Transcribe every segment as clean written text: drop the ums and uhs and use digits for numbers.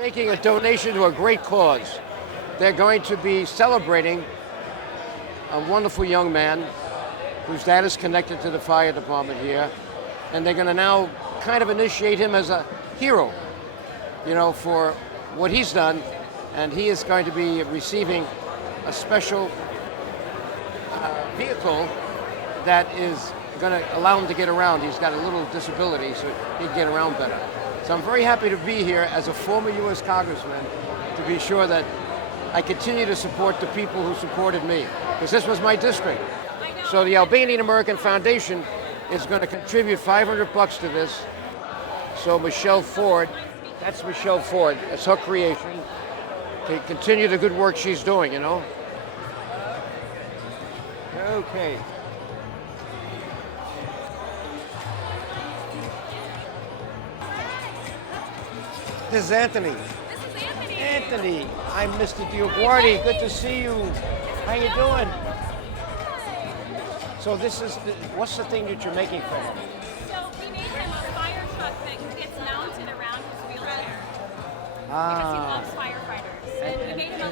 making a donation to a great cause. They're going to be celebrating a wonderful young man whose dad is connected to the fire department here, and they're going to now kind of initiate him as a hero, for what he's done, and he is going to be receiving a special vehicle that is going to allow him to get around. He's got a little disability, so he can get around better. So I'm very happy to be here as a former U.S. Congressman to be sure that I continue to support the people who supported me, because this was my district. So the Albanian American Foundation is going to contribute $500 to this. So Michelle Ford, that's Michelle Ford, it's her creation, to continue the good work she's doing, Okay. This is Anthony. This is Anthony. Anthony, I'm Mr. DioGuardi. Good to see you. How you doing? So what's the thing that you're making for him? So we made him a fire truck that gets mounted around his wheelchair. Because he loves firefighters. And we made him a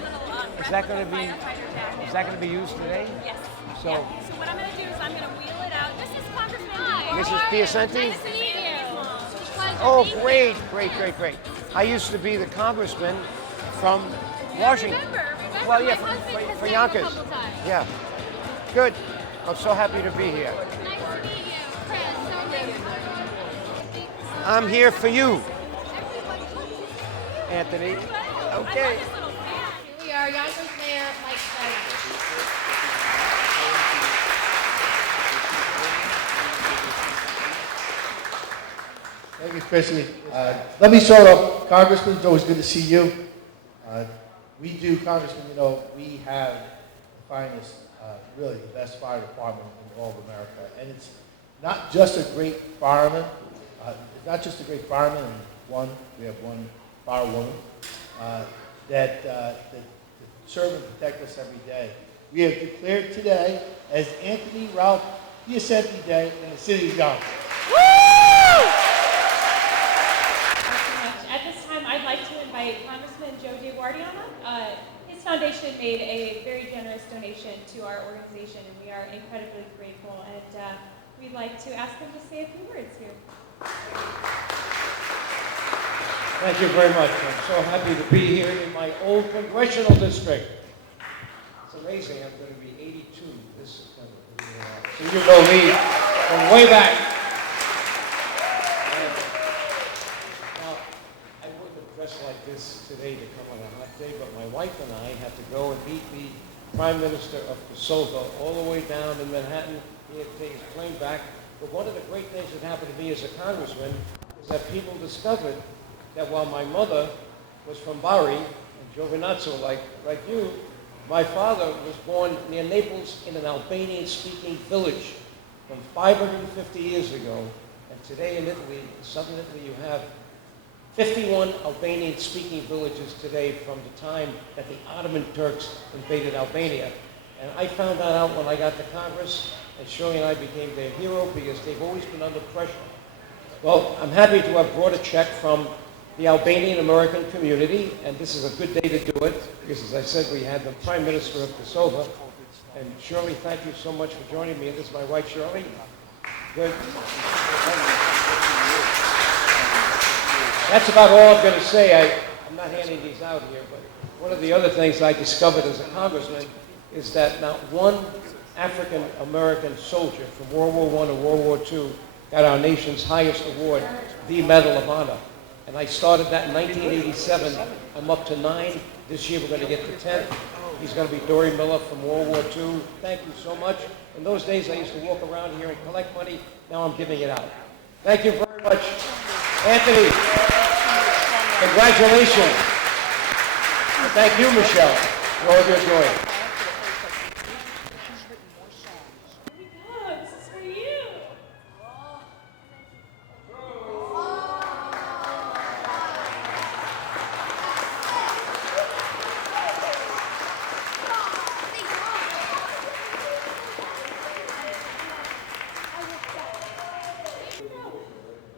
little replica firefighter jacket. Is that going to be used today? Yes. So what I'm going to do is I'm going to wheel it out. This is Congressman. Mrs. Piacenti? Nice to meet you. Oh, great. I used to be the congressman from Washington. Remember, Well, yeah, my husband has for been Yonkers. a couple times. Yeah. Good. I'm so happy to be here. Nice to meet you, Chris. So nice. I'm here for you, Anthony. Okay. Here we are, Yonkers Mayor Mike Snyder. Thank you, Chrissy. Let me start off, Congressman, it's always good to see you. Congressman, we have the finest, really the best fire department in all of America. And it's not just a great fireman, and we have one firewoman that serve and protect us every day. We have declared today as Anthony Ralph Piacenti Day in the city of Yonkers. At this time, I'd like to invite Congressman DioGuardi on. His foundation made a very generous donation to our organization, and we are incredibly grateful. And we'd like to ask him to say a few words here. Thank you very much. I'm so happy to be here in my old congressional district. It's amazing. I'm going to be 82 this September. So you know me from way back. Now, I wouldn't have dressed like this today to come on a hot day, but my wife and I had to go and meet the Prime Minister of Kosovo all the way down in Manhattan. He had to take his plane back. But one of the great things that happened to me as a congressman is that people discovered that while my mother was from Bari and Giovinazzo, like you, my father was born near Naples in an Albanian-speaking village from 550 years ago. And today in Italy, southern Italy, you have 51 Albanian-speaking villages today from the time that the Ottoman Turks invaded Albania. And I found that out when I got to Congress, and Shirley and I became their hero because they've always been under pressure. Well, I'm happy to have brought a check from the Albanian American community, and this is a good day to do it, because as I said, we had the Prime Minister of Kosovo. And Shirley, thank you so much for joining me. And this is my wife, Shirley. Good. That's about all I'm going to say. I'm not handing these out here, but one of the other things I discovered as a congressman is that not one African American soldier from World War I to World War II got our nation's highest award, the Medal of Honor. And I started that in 1987. I'm up to 9. This year we're going to get to 10. He's going to be Dory Miller from World War II. Thank you so much. In those days I used to walk around here and collect money. Now I'm giving it out. Thank you very much. Anthony, congratulations. And thank you, Michelle, for all your joy. This is for you.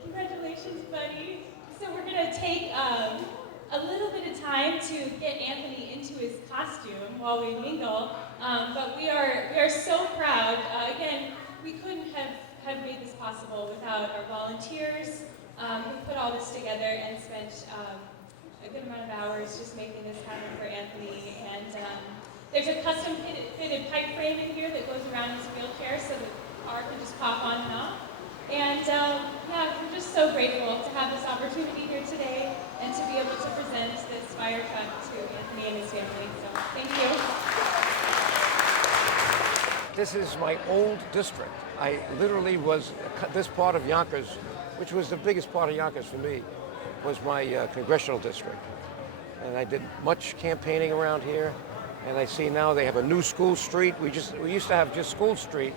Congratulations, buddy. So we're gonna take while we mingle. But we are so proud. Again, we couldn't have made this possible without our volunteers who put all this together and spent a good amount of hours just making this happen for Anthony. And there's a custom fitted pipe frame in here that goes around his wheelchair so the car can just pop on and off. And yeah, we're just so grateful to have this opportunity here today and to be able to present this fire truck to Anthony and his family. So thank you. This is my old district. I literally was, this part of Yonkers, which was the biggest part of Yonkers for me, was my congressional district. And I did much campaigning around here. And I see now they have a new School Street. We used to have just School Street,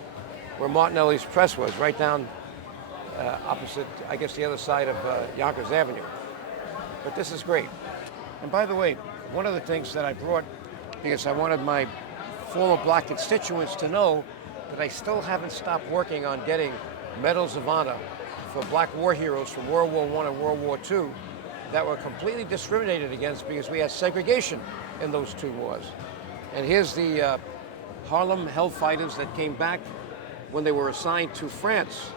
where Martinelli's Press was, right down opposite, I guess, the other side of Yonkers Avenue. But this is great. And by the way, one of the things that I brought, because I wanted my former black constituents to know that I still haven't stopped working on getting medals of honor for black war heroes from World War I and World War II that were completely discriminated against because we had segregation in those two wars. And here's the Harlem Hellfighters that came back when they were assigned to France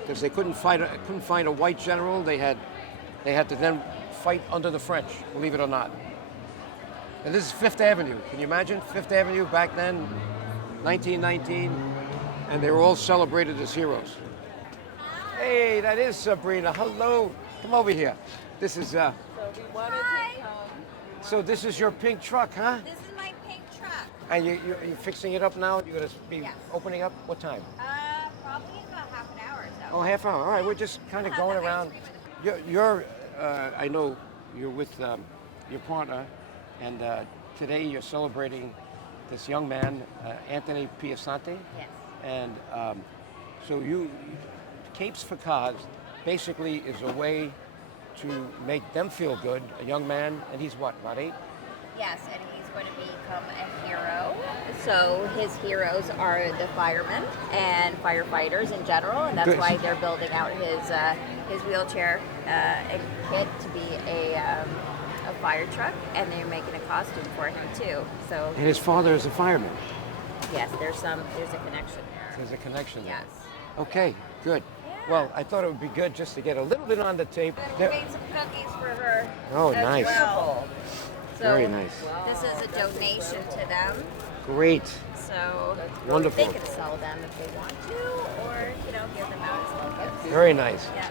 because they couldn't find a white general. They had to then fight under the French, believe it or not. And this is Fifth Avenue. Can you imagine? Fifth Avenue back then, 1919, and they were all celebrated as heroes. Hey, that is Sabrina. Hello. Come over here. This is So we wanted Hi. to come. so this is your pink truck, huh? This is my pink truck. And you're fixing it up now? You're going to be Yes. opening up? What time? Probably in about half an hour or so. Oh, half hour. All right, we're just kind of Have going the ice around. cream You're I know you're with your partner, and today you're celebrating this young man, Anthony Piacente. Yes. And so Capes for Cause basically is a way to make them feel good, a young man, and he's what, about 8? Yes, and he's going to become a hero. So his heroes are the firemen and firefighters in general, and that's Good. why they're building out his wheelchair kit to be a fire truck, and they're making a costume for him too. So And his father is a fireman. yes, there's a connection there. There's a connection there. Yes. Okay, good. Well, I thought it would be good just to get a little bit on the tape. And we made some cookies for her. Oh, as nice. well. So Very nice. This is a donation to them. Great. So Wonderful. they can sell them if they want to, or give them out as little gifts. Very nice. Yeah.